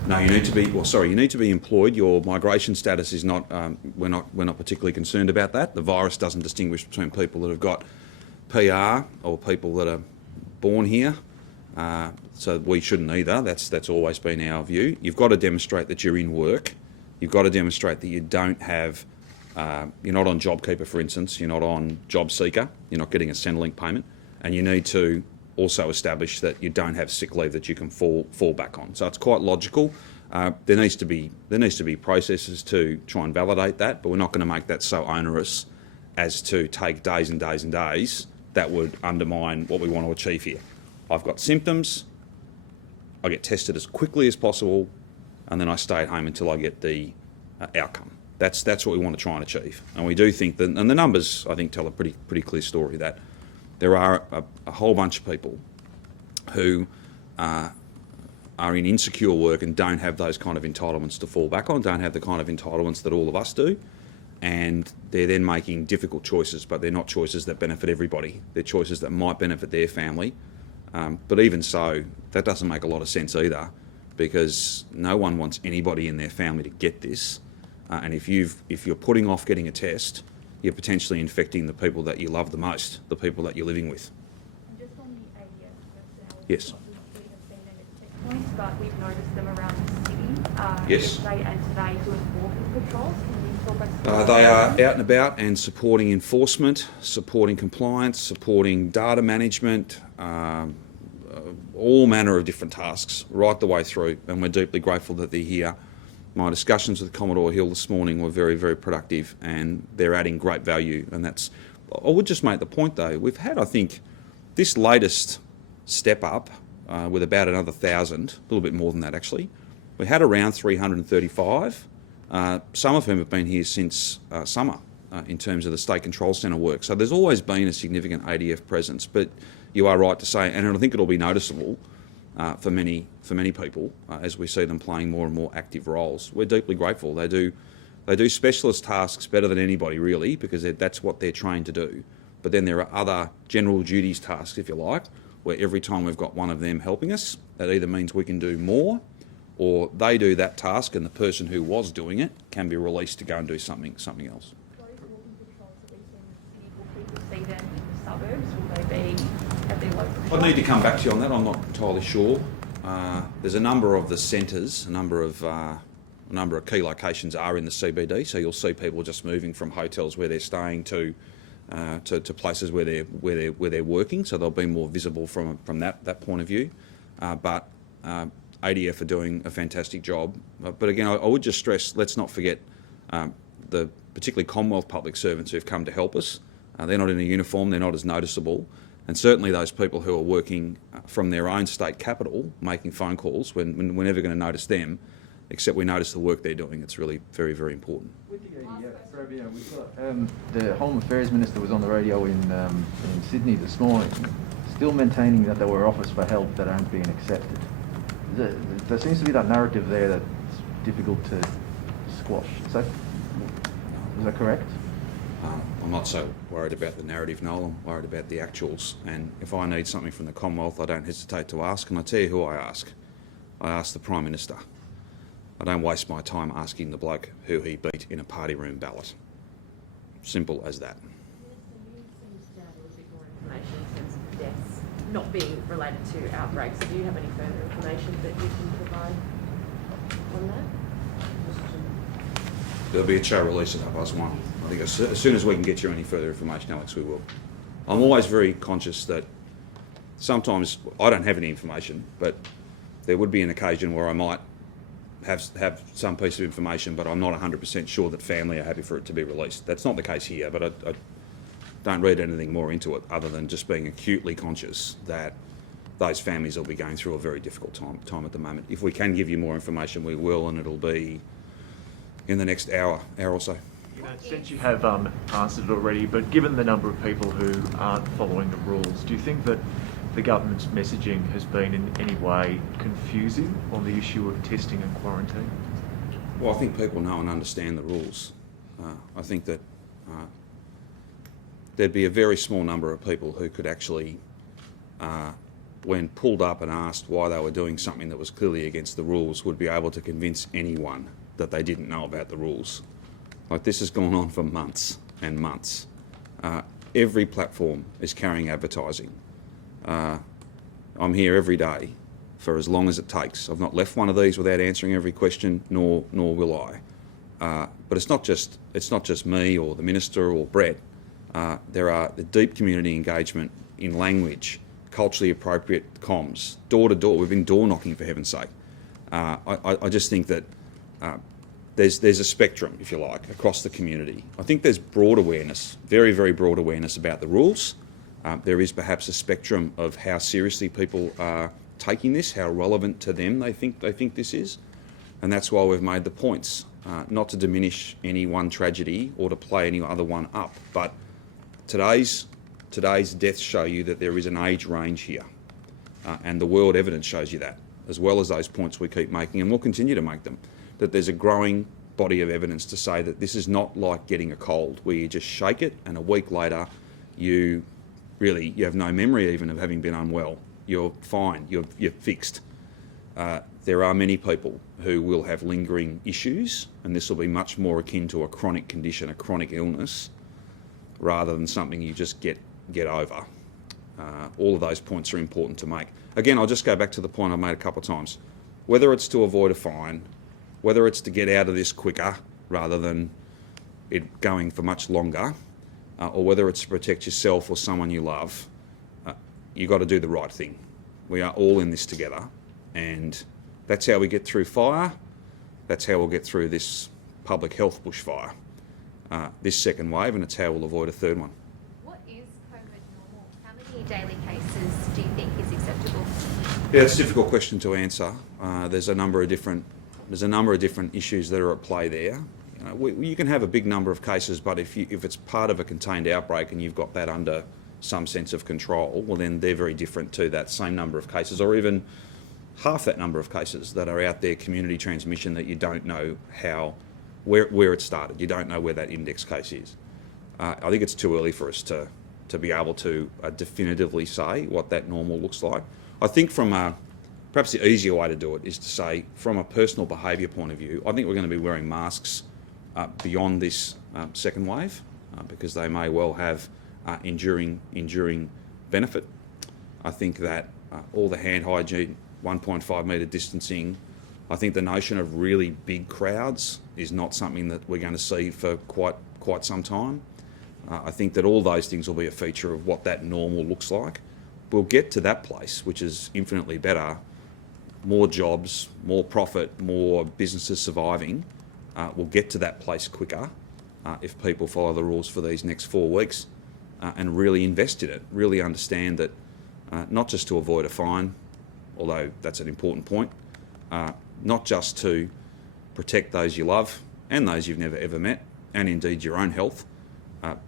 No, you need to be. Well, sorry, you need to be employed. Your migration status is not. We're not particularly concerned about that. The virus doesn't distinguish between people that have got PR or people that are born here. So we shouldn't either. That's always been our view. You've got to demonstrate that you're in work. You've got to demonstrate that you don't have. You're not on JobKeeper, for instance. You're not on JobSeeker. You're not getting a Centrelink payment, and you need to also establish that you don't have sick leave that you can fall back on. So it's quite logical. There needs to be processes to try and validate that, but we're not going to make that so onerous as to take days and days and days. That would undermine what we want to achieve here. I've got symptoms. I get tested as quickly as possible, and then I stay at home until I get the outcome. That's what we want to try and achieve, and we do think that, and the numbers I think tell a pretty clear story that there are a whole bunch of people who are in insecure work and don't have those kind of entitlements to fall back on, don't have the kind of entitlements that all of us do, and they're then making difficult choices, but they're not choices that benefit everybody. They're choices that might benefit their family, but even so, that doesn't make a lot of sense either, because no one wants anybody in their family to get this, and if you're putting off getting a test, you're potentially infecting the people that you love the most, the people that you're living with. And just on the ADF, Yes. we have seen them at checkpoints, but we've noticed them around the city Yes. yesterday and today doing walking patrols. Can you talk us They are out and about and supporting enforcement, supporting compliance, supporting data management, all manner of different tasks right the way through, and we're deeply grateful that they're here. My discussions with Commodore Hill this morning were very, very productive, and they're adding great value. And that's, I would just make the point though, we've had, I think, this latest step up with about another 1,000, a little bit more than that actually. We had around 335, some of whom have been here since summer in terms of the State Control Centre work. So there's always been a significant ADF presence, but you are right to say, and I think it'll be noticeable for many people as we see them playing more and more active roles. We're deeply grateful. They do specialist tasks better than anybody really, because that's what they're trained to do. But then there are other general duties tasks, if you like, where every time we've got one of them helping us, that either means we can do more, or they do that task and the person who was doing it can be released to go and do something else. those walking patrols that we've seen in I'd need to come back to you on that. I'm not entirely sure. There's a number of the centres, a number of key locations are in the CBD. So you'll see people just moving from hotels where they're staying to places where they're working. So they'll be more visible from that point of view. But ADF are doing a fantastic job. But again, I would just stress, let's not forget the particularly Commonwealth public servants who've come to help us. They're not in a uniform, they're not as noticeable. And certainly those people who are working from their own state capital, making phone calls, when we're never going to notice them, except we notice the work they're doing. It's really very, very important. With the ADF, we've got the Home Affairs Minister was on the radio in Sydney this morning, still maintaining that there were offers for help that aren't being accepted. There seems to be that narrative there that's difficult to squash. Is that correct? I'm not so worried about the narrative, Noel. I'm worried about the actuals. And if I need something from the Commonwealth, I don't hesitate to ask. And I tell you who I ask. I ask the Prime Minister. I don't waste my time asking the bloke who he beat in a party room ballot. Simple as that. You seem to have a little bit more information in terms of deaths not being related to outbreaks. Do you have any further information that you can provide on that? There'll be a show release at 1:30. I think as soon as we can get you any further information, Alex, we will. I'm always very conscious that sometimes I don't have any information, but there would be an occasion where I might have some piece of information, but I'm not 100% sure that family are happy for it to be released. That's not the case here, but I don't read anything more into it other than just being acutely conscious that those families will be going through a very difficult time at the moment. If we can give you more information, we will, and it'll be in the next hour or so. Since you have answered it already, but given the number of people who aren't following the rules, do you think that the government's messaging has been in any way confusing on the issue of testing and quarantine? Well, I think people know and understand the rules. I think that there'd be a very small number of people who could actually, when pulled up and asked why they were doing something that was clearly against the rules, would be able to convince anyone that they didn't know about the rules. Like, this has gone on for months and months. Every platform is carrying advertising. I'm here every day for as long as it takes. I've not left one of these without answering every question, nor will I. But it's not just me or the minister or Brett. There are the deep community engagement in language, culturally appropriate comms, door to door. We've been door knocking, for heaven's sake. I just think that there's a spectrum, if you like, across the community. I think there's broad awareness, very, very broad awareness about the rules. There is perhaps a spectrum of how seriously people are taking this, how relevant to them they think this is. And that's why we've made the points, not to diminish any one tragedy or to play any other one up. But today's deaths show you that there is an age range here. And the world evidence shows you that, as well as those points we keep making, and we'll continue to make them, that there's a growing body of evidence to say that this is not like getting a cold, where you just shake it and a week later you have no memory even of having been unwell. You're fine, you're fixed. There are many people who will have lingering issues, and this will be much more akin to a chronic condition, a chronic illness, rather than something you just get over. All of those points are important to make. Again, I'll just go back to the point I've made a couple of times. Whether it's to avoid a fine, whether it's to get out of this quicker rather than it going for much longer, or whether it's to protect yourself or someone you love, you've got to do the right thing. We are all in this together, and that's how we get through fire. That's how we'll get through this public health bushfire, this second wave, and it's how we'll avoid a third one. What is COVID normal? How many daily cases do you think is acceptable? Yeah, it's a difficult question to answer. There's a number of different issues that are at play there. You can have a big number of cases, but if it's part of a contained outbreak and you've got that under some sense of control, well, then they're very different to that same number of cases, or even half that number of cases that are out there, community transmission, that you don't know where it started. You don't know where that index case is. I think it's too early for us to be able to definitively say what that normal looks like. I think perhaps the easier way to do it is to say, from a personal behaviour point of view, I think we're going to be wearing masks beyond this second wave, because they may well have enduring benefit. I think that all the hand hygiene, 1.5 metre distancing, I think the notion of really big crowds is not something that we're going to see for quite some time. I think that all those things will be a feature of what that normal looks like. We'll get to that place, which is infinitely better. More jobs, more profit, more businesses surviving. We'll get to that place quicker if people follow the rules for these next 4 weeks and really invest in it, really understand that not just to avoid a fine, although that's an important point, not just to protect those you love and those you've never ever met, and indeed your own health,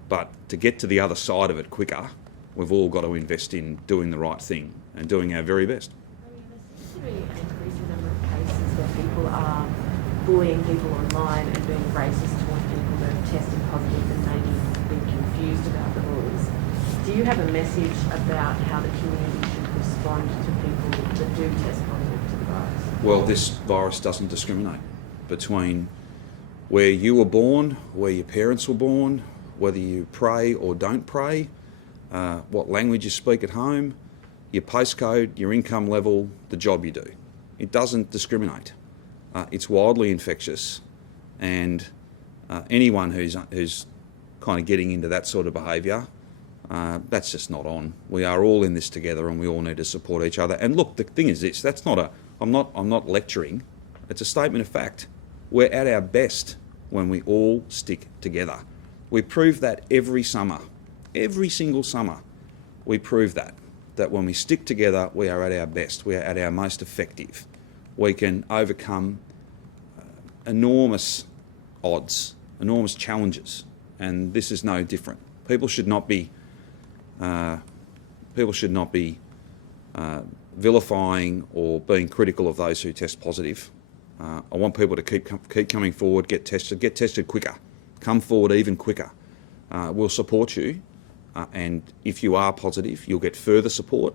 but to get to the other side of it quicker, we've all got to invest in doing the right thing and doing our very best. I mean, there seems to be an increasing number of cases where people are bullying people online and being racist towards people that are testing positive and maybe being confused about the rules. Do you have a message about how the community should respond to people that do test positive to the virus? Well, this virus doesn't discriminate between where you were born, where your parents were born, whether you pray or don't pray, what language you speak at home, your postcode, your income level, the job you do. It doesn't discriminate. It's wildly infectious, and anyone who's kind of getting into that sort of behaviour, that's just not on. We are all in this together, and we all need to support each other. And look, the thing is this: I'm not lecturing. It's a statement of fact. We're at our best when we all stick together. We prove that every summer, every single summer. We prove that when we stick together, we are at our best. We are at our most effective. We can overcome enormous odds, enormous challenges, and this is no different. People should not be vilifying or being critical of those who test positive. I want people to keep coming forward, get tested quicker, come forward even quicker. We'll support you, and if you are positive, you'll get further support,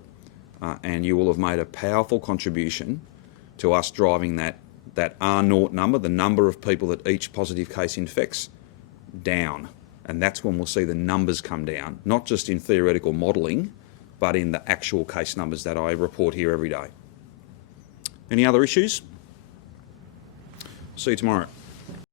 and you will have made a powerful contribution to us driving that R0 number, the number of people that each positive case infects, down. And that's when we'll see the numbers come down, not just in theoretical modelling, but in the actual case numbers that I report here every day. Any other issues? See you tomorrow.